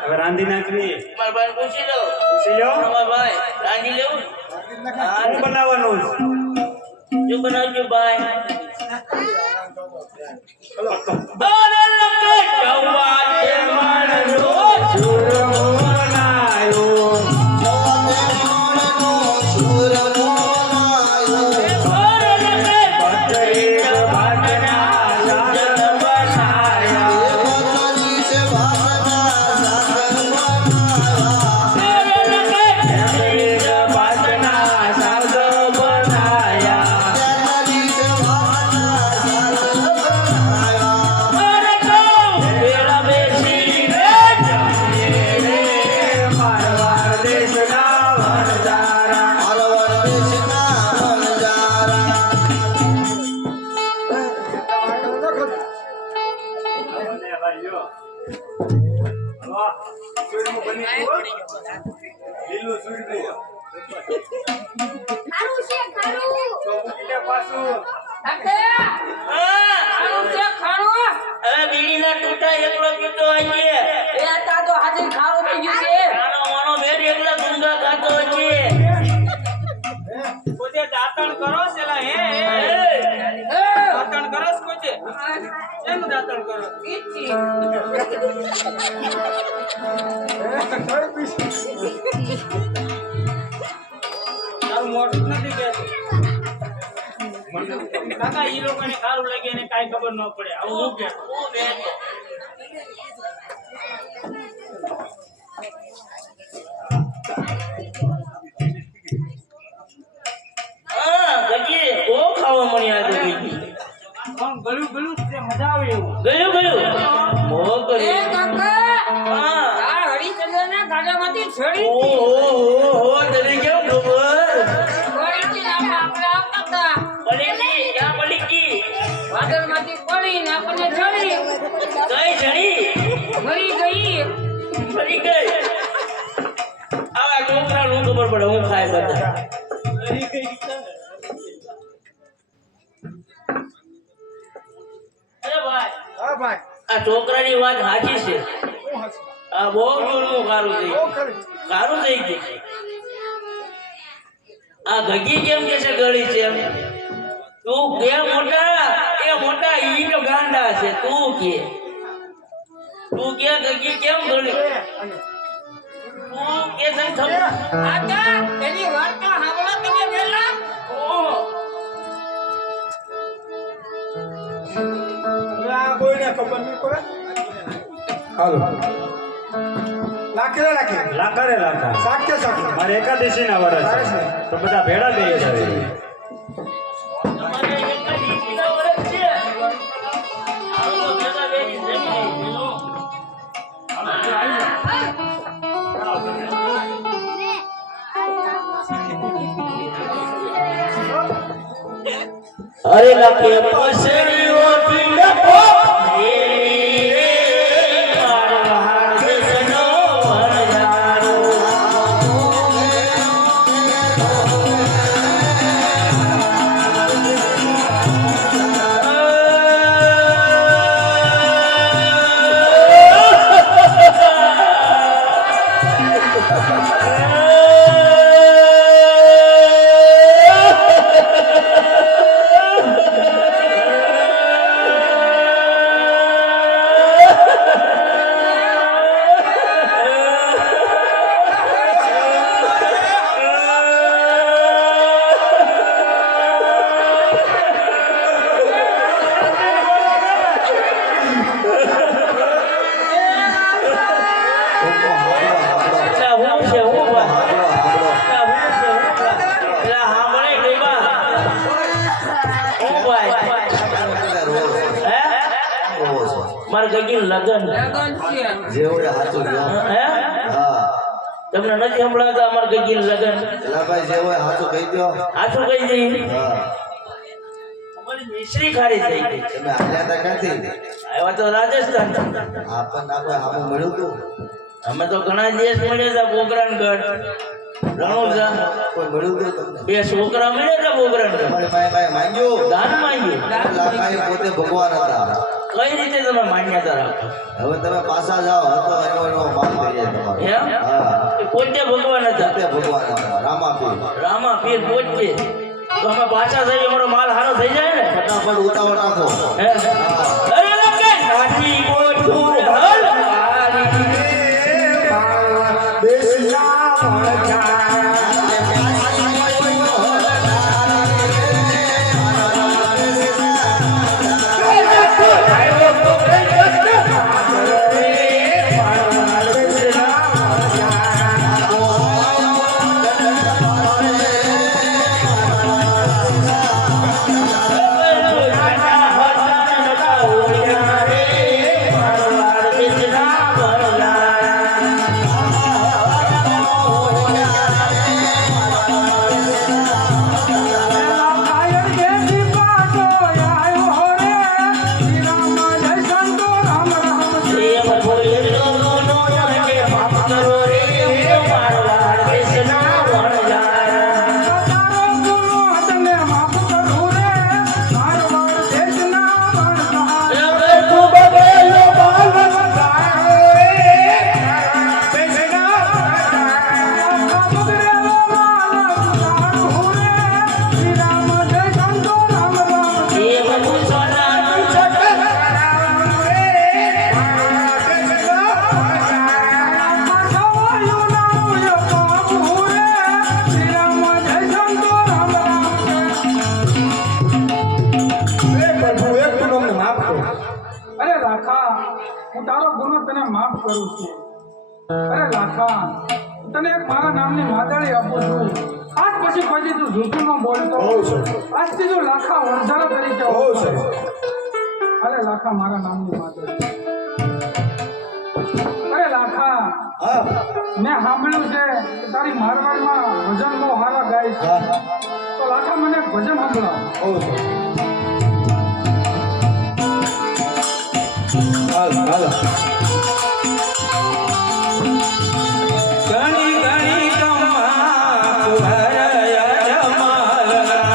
હવે રાંધી નાખવી. મારા ભાઈ પૂછી લો. મારા ભાઈ રાંધી લેવું. શું બનાવવાનું? શું બનાવજો ભાઈ? કાકા ઈ લોકોને સારું લાગે ને કાઈ ખબર ન પડે. આવું હું કે ખાવા મળી આ તો ગળું ગળું તે મજા આવે એવું. ગયું ગયું મોહ કરી. એ કાકા આ હરિચંદ્રના ગાડામાંથી છડી ઓહો તને કેવું ખબર? પડી આપણે આવતા પડી ક્યાં પડી કી? વાદળમાંથી પડીને આપણને છડી કઈ જણી મરી ગઈ. મરી ગઈ. આવા છોકરા નું ખબર પડે હું ખાય બધા. મરી ગઈ. હા ભાઈ આ છોકરાની વાત સાચી છે. આ બહુ જોરનું કારું થઈ ગયું. આ ગગી કેમ કે છે ગળી છે એમ? તું કે મોટા એ મોટા ઈ તો ગાંડા છે. તું કે ગગી કેમ ગળી? તું કે તને ખબર? આતા એની વાત તો સાંભળો તમે પહેલા. ઓહો આ કોઈને ખબર નહીં પડે. હાલો લાખે લાખા રે લાખા. સાક્ય મારે એકાદશી ના વરસ છે તો બધા ભેળા દઈ જાય. તમારે એકાદી કિલો વર્ષ છે. આવો તો ભેગા બેસી જમી લઈશું. અરે લાગે પસડીઓ પીડકો મેરી રે મારો હાથ સનો વરજારો. કઈ લગન લગન છે. જે હોય સાચું કહો. હે હા તમને નથી સંભળાતા અમારે કઈ લગન એલા ભાઈ જે હોય સાચું કહી દો. આછું કઈ દઈ હા અમારી મિશ્રી ખારી થઈ ગઈ તમે હાલ્યા તા ક્યાંથી? આવ્યા તો રાજસ્થાન આપણને આ કોઈ આમાં મળ્યું તું? અમે તો ઘણા દિવસ મળ્યા હતા પોકરણગઢ રણુજા કોઈ મળ્યું તું તમને? બે છોકરા મળ્યા હતા પોકરણગઢ તમારી પાસે કાંઈ માંગ્યું? દાન માંગ્યું લાખાએ પોતે ભગવાન હતા. કઈ રીતે તમે માન્યતા રાખો હવે તમે પાછા જાઓ હતો એનો એનો માન કરીએ તમારો. એમ હા એ પોતે ભગવાન હતા પોતે ભગવાન હતા રામાપીર. રામા પીર પોતે તો અમે પાછા થઈ અમારો માલ સારો થઈ જાય ને ફટાફટ ઉતાવળ રાખો. હે અરે લગે નાચી ગોઠું હલવારી અરે લાખા હું તારો ગુનો તને માફ કરું છું. અરે લાખા હું તને એક મારા નામની માતાળી આપું છું. આજ પછી કોઈ તું જૂઠું ન બોલતો. આજથી તું લાખા વંશારા તરીકે ઓળખાય. અરે લાખા મારા નામની માતાળી. અરે લાખા હા મેં સાંભળ્યું છે કે તારી મારવાડમાં ભજન બહુ સારા ગાય છે. હા તો લાખા મને એક ભજન સંભળાવ. હાલ હાલ ઘણી ઘણી કમા કુંવરયા જમાલના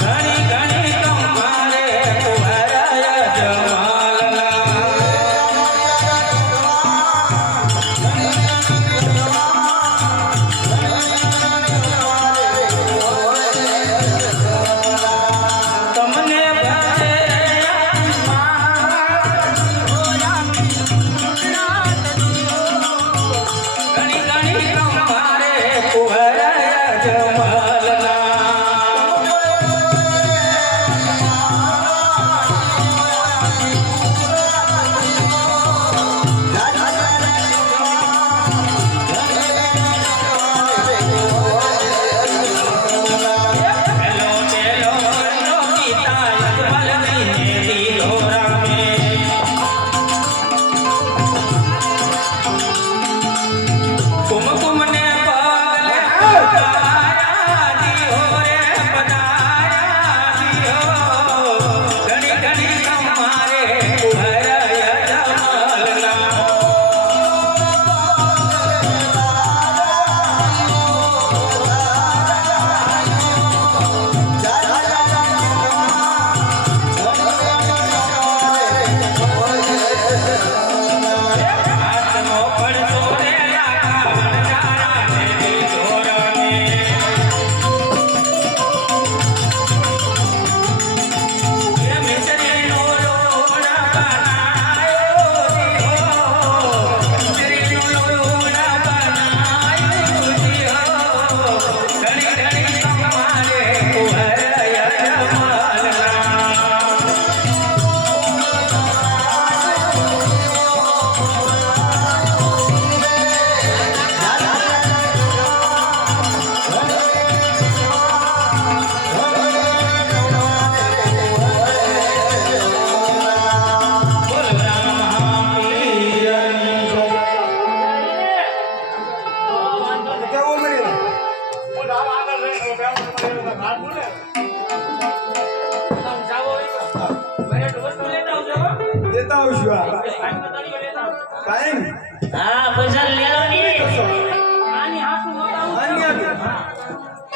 ઘણી ઘણી કમા રે કુંવરયા જમાલના લેતા આવશું આ ટાઈમ હા બજાર લેવાની આની હાથું વગાડું.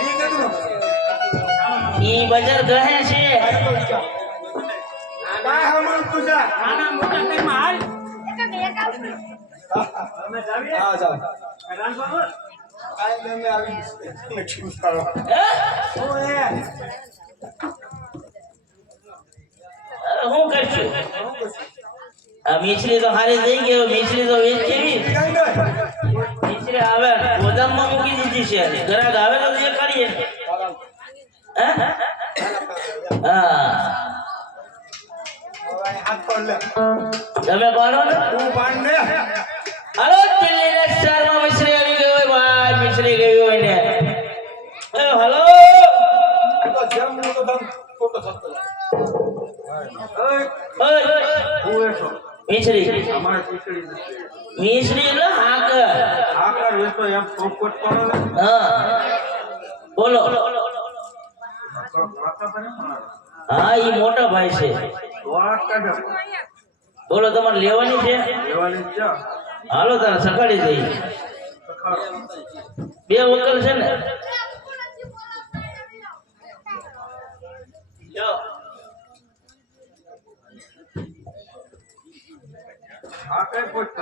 ઈ કેટલો ઈ બજાર ગહે છે કાય હમણ તુજા નાના મોટા કઈમાં હાલ. હા જાવ કાય તમે આવી લખ્યું સારો હે? ઓએ હું કરશું આ મીછલી તો હારી થઈ ગઈ મીછલી તો વેચી મીછલી આવે ગોદામમાં મૂકી દીધી છે ગ્રાહક આવે તો જે કરીએ હે? હા હાથ પર લે તમે પાડો ને હું પાડ ને હાલો દિલ્હીના શહેરમાં મિશ્રી આવી ગઈ હોય ભાઈ મિશ્રી ગઈ હોય ને એ હાલો તો જેમ હું તો તમ ફોટો થતો ઓય ઓએ છો મિશ્રી અમાર ચીકડી મિશ્રી એટલે હાક આકાર વેતો એમ પોપટ પડો ને હા બોલો માતા બને હા ઈ મોટો ભાઈ છે દોરાટ કાઢો બોલો તમારે લેવાની છે લેવાની છે હાલો તારે સકાળી જઈ બે વકલ છે ને લ્યો. આ કઈ પોટ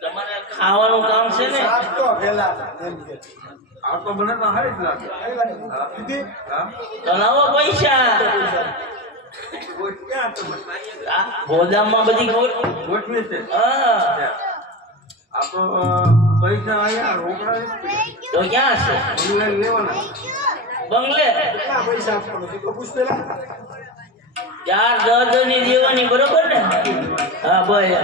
તમારે ખાવાનું કામ છે ને સાત તો પેલા એમ કે આ તો મને તો હારી જ લાગે હા દીદી હા તો લાવો પૈસા કોઈ ક્યાં તમે આ ગોદામમાં બધી ગોઠવી છે હા આ તો પૈસા આયા રોકડા તો ક્યાં છે ઓનલાઈન લેવાના બંગલે કેટલા પૈસા આપવાનો છે તો પૂછ પેલા 4 10 ની દેવાની બરોબર ને હા ભાઈ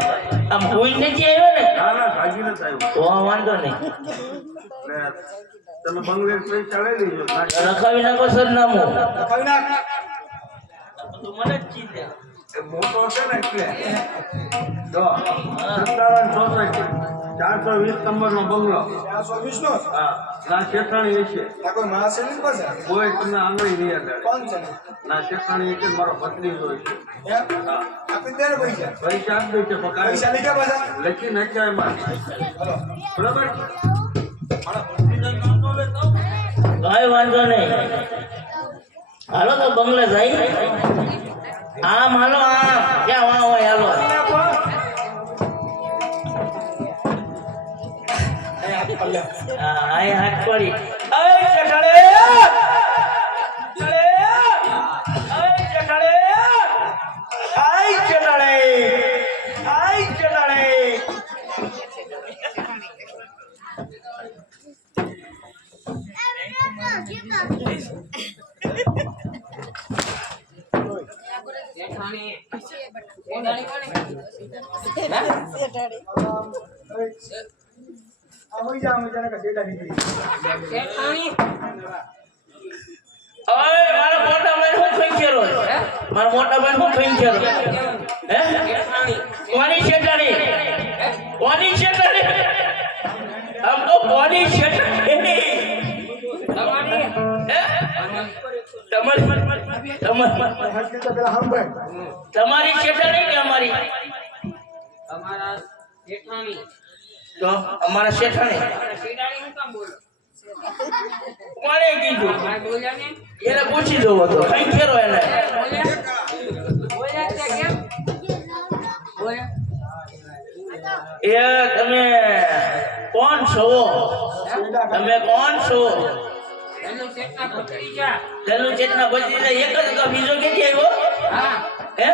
આમ કોઈ નથી આવ્યો ને ના ના ભાગી નથી આવ્યો તો વાંધો નહીં એટલે તમે બંગલે પૈસા લઈ લેજો લખાવી નાખો સરનામું લખાવી નાખ તો મને જ ચીતે એ મોટો છે ને એટલે જો સત્તાવન સોસાયટી 420 નંબરનો બંગલો 420 નો હા ના શેઠાણી છે કોઈ માસે નહીં પાસે કોઈ તમને આંગળી નહીં આવે કોણ છે ના શેઠાણી છે મારો ભત્રીજો છે હા આપી દે પૈસા પૈસા આપી દે છે પૈસા લઈ ગયા પાછા લખી નાખ્યા એમાં હાલો બરાબર મારા ભત્રીજો નામ લેતો કઈ વાંધો નહીં હાલો તો બંગલે જાય આમ હાલો આમ ક્યાં વાહ હોય હાલો હા હાથ પડી અરે ચટાડે આવી જા અમે જરા સેટા નીકળી ઓય મારા મોટા ભાઈ હું ફેંકેરો મારા મોટા ભાઈ હું ફેંકેરો હે કોની શેટાણી કોની શેટાણી આમ તો કોની શેટાણી તમારી હે તમારી હરકી તો પેલા હંભાઈ તમારી શેટાણી કે અમારી અમારા જેઠાણી તો અમારા શેઠાણી શેઠાણી હું કામ બોલો કોણે કીધું મારે બોલ્યા ને એને પૂછી દો તો કઈ ફેરો એને બોલ્યા તે કેમ બોલ્યા એ તમે કોણ છો તમે કોણ છો એનું શેઠના ભત્રીજા તેનું ચેતના બધી એક જ તો બીજો ક્યાંથી આવ્યો હા હે